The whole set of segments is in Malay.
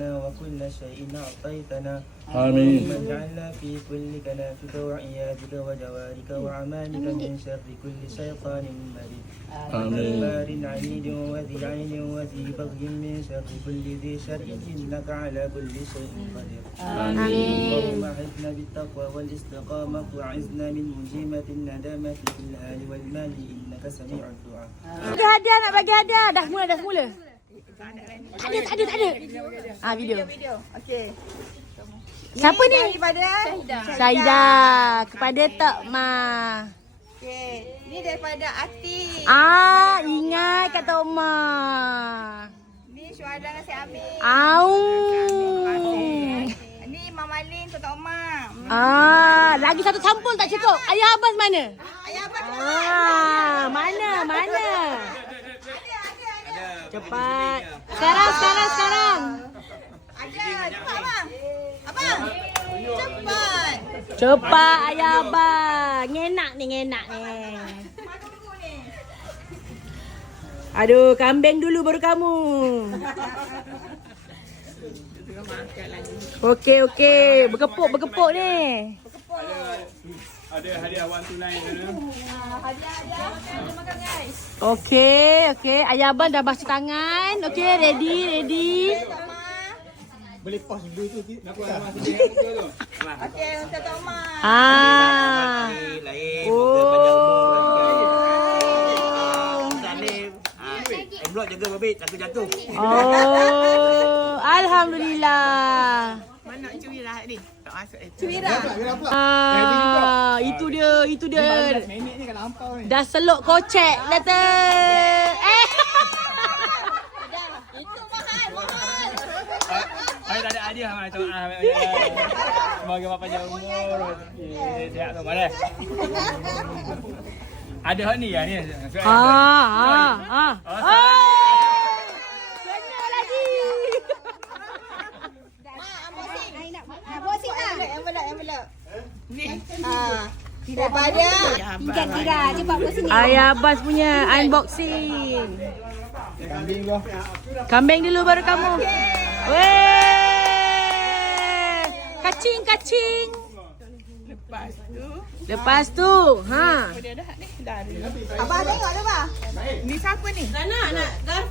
وكل شيء أعطيتنا آمين. اللهم اجعلنا في كل كنافك وعيادك وجوارك وأعمالك من شر كل شيطان مريد آمين. جبار عنيد وذي عين وذي بغي من شر كل ذي شر إنك على كل شيء قدير اللهم أعذنا بالتقوى والاستقامة وأعذنا من مجيمة الندامة في الآل والمال إنك سميع الدعاء. Bagi hadiah, nak bagi hadiah. Dah mula. Tak ada. Video. Okey. Siapa ni? Daripada Saidah. Kepada Tok Ma. Okey. Ni daripada Ati. Ingat kat Tok Ma. Ni Syuhada Nasi Amin. Ni Mama Lin untuk Tok Mak. Lagi satu sampul tak cukup. Ayah Abbas mana? Ayah Abang. Mana? Ada. Cepat. Sekarang. Ada. Cepat abang. Abang. Cepat. Cepat Ayah Abbas. Ngenak ni. Mana dulu ni? Aduh, kambing dulu baru kamu. Okey. Berkepuk ni. Ada hadiah 129 sana. Hadiah. Kita makan guys. Okey. Ayah Abang dah basuh tangan. Okey, ready. Tok Mak. Boleh pause dulu tu. Nak buat masa dia tu. Okey, untuk Tok Mak. Blok jaga babit, takut jatuh. Alhamdulillah. Mana Cuwira ni? Tak masuk Itu dia. 15 minit ni kalau lampau ni. Dah selok kocek kata. Itu mahal. Saya tak ada hadiah macam semoga panjang umur. Sihat tu mana? Ada hak ni ni. Kena lagi. Bosing lah. Envelope. Ni. Daripada Tiga. Cepat bosing. Ayah Abbas punya unboxing. Kambing tu. Kambing dulu baru kamu. Weh. Kacing. Lepas tu. Abang tengok tu bah. Ni siapa ni?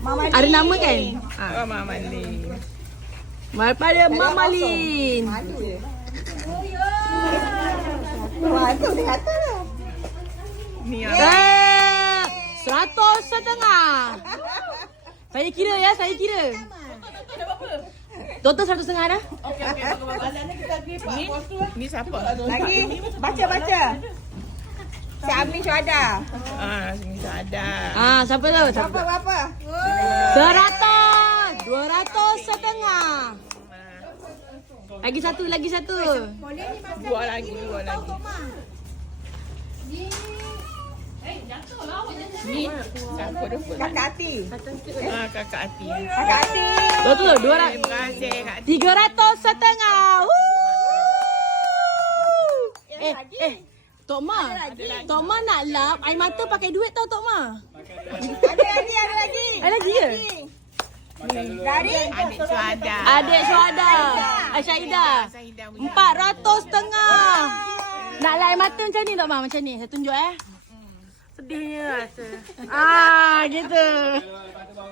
Mama Lin. Ada nama kan? Mama Lin. Daripada Mama Lin. Malu je. Wah, tu dia kata tu. Ni 100.5. Saya kira. Total 100.5 dah. Ni siapa? Lagi baca. Si Amin Syuhada. Amin Syuhada. Siapa tu? Berapa? 100. 200.5. Lagi satu. Dua lagi. Ni siapa tu? Kakak Ati. Kakak Ati. Betul. 200. Terima kasih Kak Ati. 300.5. Tok Ma nak lap air mata pakai duit tau Tok Ma. Ada lagi. Ada lagi ke? Dari Adik Syuhada. Adik Syuhada. Syahidah. 400.5. Nak lap air mata macam ni Tok Ma? Macam ni. Saya tunjuk Sedihnya rasa. Gitu.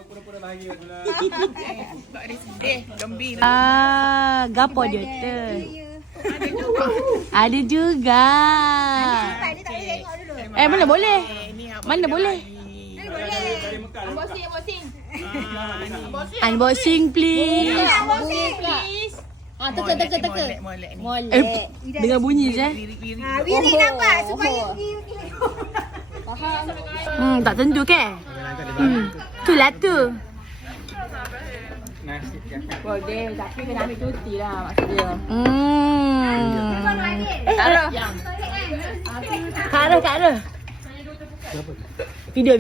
Pura-pura bahagia pula. Tak ada sedih, gembira. Gapo dia tu? Ada juga. Tadi tak boleh tengok dulu. Mana boleh? Mana boleh? Unboxing please. Teka. Molek. Dengan bunyi je. Wiri nampak supaya Tak tentu ke? Itulah tu. boleh, tapi kena ambil cuti lah maksud dia. Kak Arah. Video.